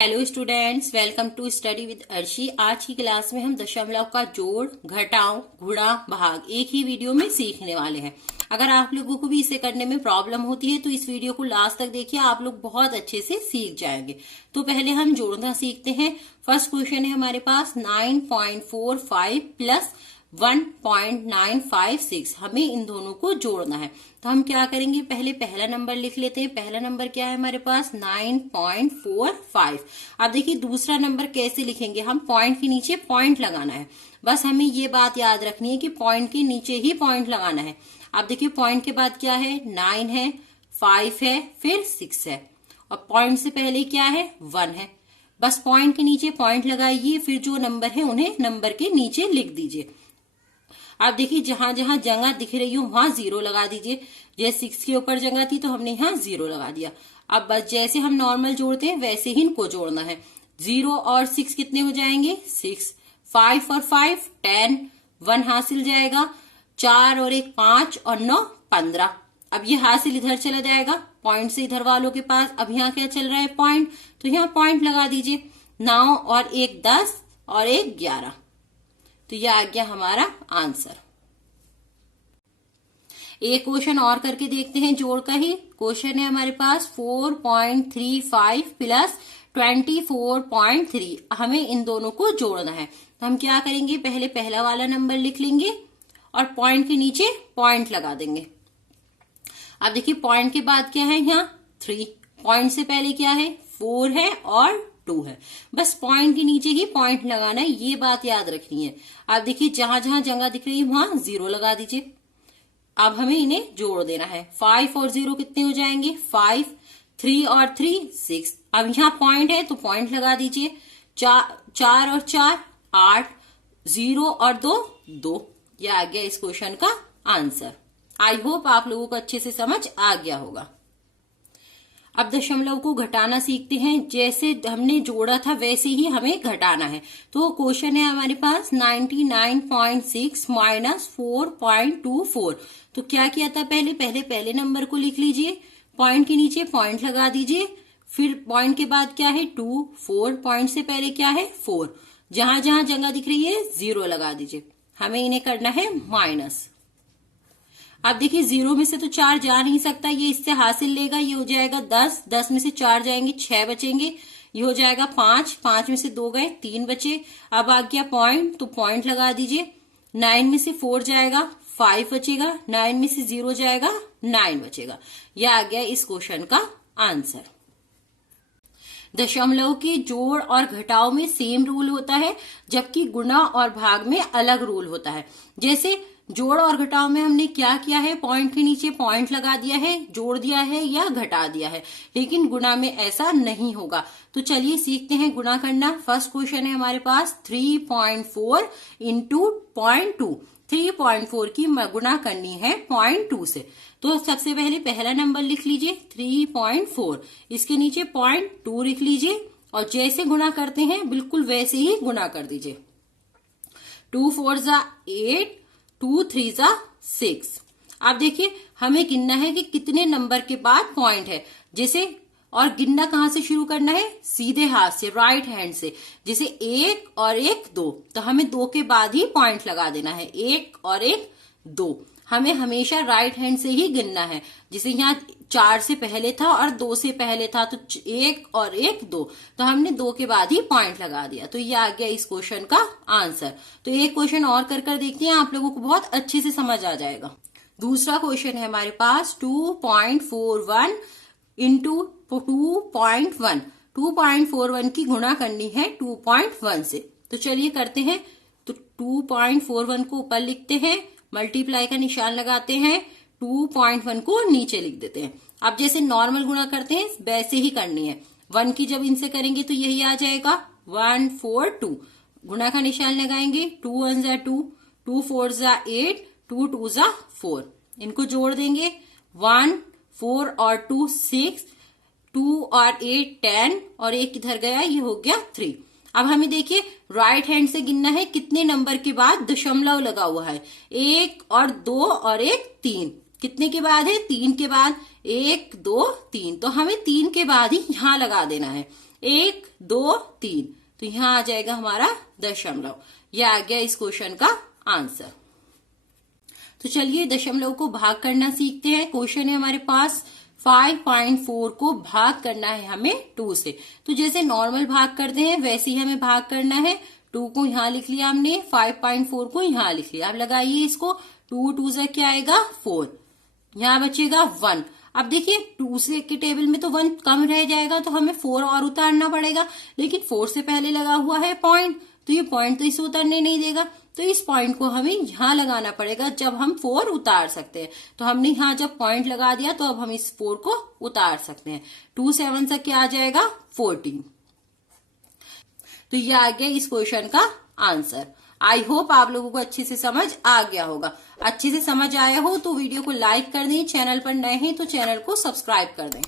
Hello students, welcome to study with Arshi. आज की class में हम दशमलव का जोड़, घटाव, गुणा, भाग एक ही वीडियो में सीखने वाले हैं। अगर आप लोगों को भी इसे करने में प्रॉब्लम होती है तो इस वीडियो को लास्ट तक देखिए, आप लोग बहुत अच्छे से सीख जाएंगे। तो पहले हम जोड़ना सीखते हैं। फर्स्ट क्वेश्चन है हमारे पास 9.45 प्लस 1.956। हमें इन दोनों को जोड़ना है। तो हम क्या करेंगे, पहले पहला नंबर लिख लेते हैं। पहला नंबर क्या है हमारे पास 9.45। अब देखिए दूसरा नंबर कैसे लिखेंगे, हम पॉइंट के नीचे पॉइंट लगाना है। बस हमें ये बात याद रखनी है कि पॉइंट के नीचे ही पॉइंट लगाना है। अब देखिए पॉइंट के बाद क्या है, 9 है, 5 है, फिर 6 है, और पॉइंट से पहले क्या है, 1 है। बस पॉइंट के नीचे पॉइंट लगाइए, फिर जो नंबर है उन्हें नंबर के नीचे लिख दीजिए। अब देखिए जहां जहां जगह दिख रही हो वहां 0 लगा दीजिए। जैसे 6 के ऊपर जगह थी तो हमने यहाँ 0 लगा दिया। अब बस जैसे हम नॉर्मल जोड़ते हैं वैसे ही इनको जोड़ना है। 0 और 6 कितने हो जाएंगे, 6। 5 और 5 10, 1 हासिल जाएगा। 4 और 1 5 और 9 15। अब ये हासिल इधर चला जाएगा पॉइंट से इधर वालों के पास। अब यहाँ क्या चल रहा है, पॉइंट, तो यहाँ पॉइंट लगा दीजिए। 9 और 1 10 और 1 11। तो यह आ गया हमारा आंसर। एक क्वेश्चन और करके देखते हैं जोड़ का ही। क्वेश्चन है हमारे पास 4.35 प्लस 24.3। हमें इन दोनों को जोड़ना है। तो हम क्या करेंगे, पहले पहला वाला नंबर लिख लेंगे और पॉइंट के नीचे पॉइंट लगा देंगे। अब देखिए पॉइंट के बाद क्या है, यहाँ 3। पॉइंट से पहले क्या है, 4 है और 2 है। बस पॉइंट के नीचे ही पॉइंट लगाना है, ये बात याद रखनी है। अब देखिए जहां जहां जगह दिख रही है वहां 0 लगा दीजिए। अब हमें इन्हें जोड़ देना है। 5 और 0 कितने हो जाएंगे, 5। 3 और 3 6। अब यहाँ पॉइंट है तो पॉइंट लगा दीजिए। 4 और 4 8। 0 और 2 2। यह आ गया इस क्वेश्चन का आंसर। आई होप आप लोगों को अच्छे से समझ आ गया होगा। अब दशमलव को घटाना सीखते हैं। जैसे हमने जोड़ा था वैसे ही हमें घटाना है। तो क्वेश्चन है हमारे पास 99.6 माइनस 4.24। तो क्या किया था, पहले नंबर को लिख लीजिए, पॉइंट के नीचे पॉइंट लगा दीजिए, फिर पॉइंट के बाद क्या है 2 4, पॉइंट से पहले क्या है 4। जहां जहां जगह दिख रही है 0 लगा दीजिए। हमें इन्हें करना है माइनस। अब देखिए 0 में से तो 4 जा नहीं सकता, ये इससे हासिल लेगा, ये हो जाएगा 10। 10 में से 4 जाएंगे, 6 बचेंगे। ये हो जाएगा 5। 5 में से 2 गए, 3 बचे। अब आ गया पॉइंट, तो पॉइंट लगा दीजिए। 9 में से 4 जाएगा, 5 बचेगा। 9 में से 0 जाएगा, 9 बचेगा। यह आ गया इस क्वेश्चन का आंसर। दशमलव के जोड़ और घटाव में सेम रूल होता है, जबकि गुणा और भाग में अलग रूल होता है। जैसे जोड़ और घटाव में हमने क्या किया है, पॉइंट के नीचे पॉइंट लगा दिया है, जोड़ दिया है या घटा दिया है। लेकिन गुणा में ऐसा नहीं होगा। तो चलिए सीखते हैं गुणा करना। फर्स्ट क्वेश्चन है हमारे पास 3.4 इंटू 0.2। 3.4 की गुणा करनी है 0.2 से। तो सबसे पहले पहला नंबर लिख लीजिए 3.4, इसके नीचे 0.2 लिख लीजिए, और जैसे गुणा करते हैं बिल्कुल वैसे ही गुणा कर दीजिए। 2 4 जा 8, 2 3 जा 6। अब देखिए हमें गिनना है कि कितने नंबर के बाद पॉइंट है। जैसे, और गिनना कहां से शुरू करना है, सीधे हाथ से, राइट हैंड से। जैसे 1 और 1 2, तो हमें 2 के बाद ही पॉइंट लगा देना है। 1 और 1 2। हमें हमेशा राइट हैंड से ही गिनना है। जैसे यहाँ 4 से पहले था और 2 से पहले था, तो 1 और 1 2, तो हमने 2 के बाद ही पॉइंट लगा दिया। तो ये आ गया इस क्वेश्चन का आंसर। तो एक क्वेश्चन और कर देखते हैं, आप लोगों को बहुत अच्छे से समझ आ जाएगा। दूसरा क्वेश्चन है हमारे पास 2.41 इंटू 2.1। 2.41 की गुणा करनी है 2.1 से। तो चलिए करते हैं। तो 2.41 को ऊपर लिखते हैं, मल्टीप्लाई का निशान लगाते हैं, 2.1 को नीचे लिख देते हैं। अब जैसे नॉर्मल गुणा करते हैं वैसे ही करनी है। 1 की जब इनसे करेंगे तो यही आ जाएगा 1 4 2। गुणा का निशान लगाएंगे, 2 1 जा 2, 2 4 जा 8, 2 2 जा 4। इनको जोड़ देंगे, 1 4 और 2 6, 2 और 8 10, और 1 किधर गया, ये हो गया 3। अब हमें देखिए राइट हैंड से गिनना है कितने नंबर के बाद दशमलव लगा हुआ है। 1 और 2 और 1 3। कितने के बाद है, 3 के बाद। 1 2 3, तो हमें 3 के बाद ही यहां लगा देना है। 1 2 3, तो यहाँ आ जाएगा हमारा दशमलव। यह आ गया इस क्वेश्चन का आंसर। तो चलिए दशमलव को भाग करना सीखते हैं। क्वेश्चन है हमारे पास 5.4 को भाग करना है हमें 2 से। तो जैसे नॉर्मल भाग करते हैं वैसे ही हमें भाग करना है। 2 को यहाँ लिख लिया हमने, 5.4 को यहाँ लिख लिया। अब लगाइए इसको, 2 2 से क्या आएगा 4, यहाँ बचेगा 1। अब देखिए 2 से के टेबल में तो 1 कम रह जाएगा, तो हमें 4 और उतारना पड़ेगा, लेकिन 4 से पहले लगा हुआ है पॉइंट, तो ये पॉइंट तो इसे उतारने नहीं देगा। तो इस पॉइंट को हमें यहाँ लगाना पड़ेगा जब हम 4 उतार सकते हैं। तो हमने यहाँ जब पॉइंट लगा दिया तो अब हम इस 4 को उतार सकते हैं। 2 7 से क्या आ जाएगा 14। तो ये आ गया इस क्वेश्चन का आंसर। आई होप आप लोगों को अच्छे से समझ आ गया होगा। अच्छे से समझ आया हो तो वीडियो को लाइक कर दें, चैनल पर नए हैं तो चैनल को सब्सक्राइब कर दें।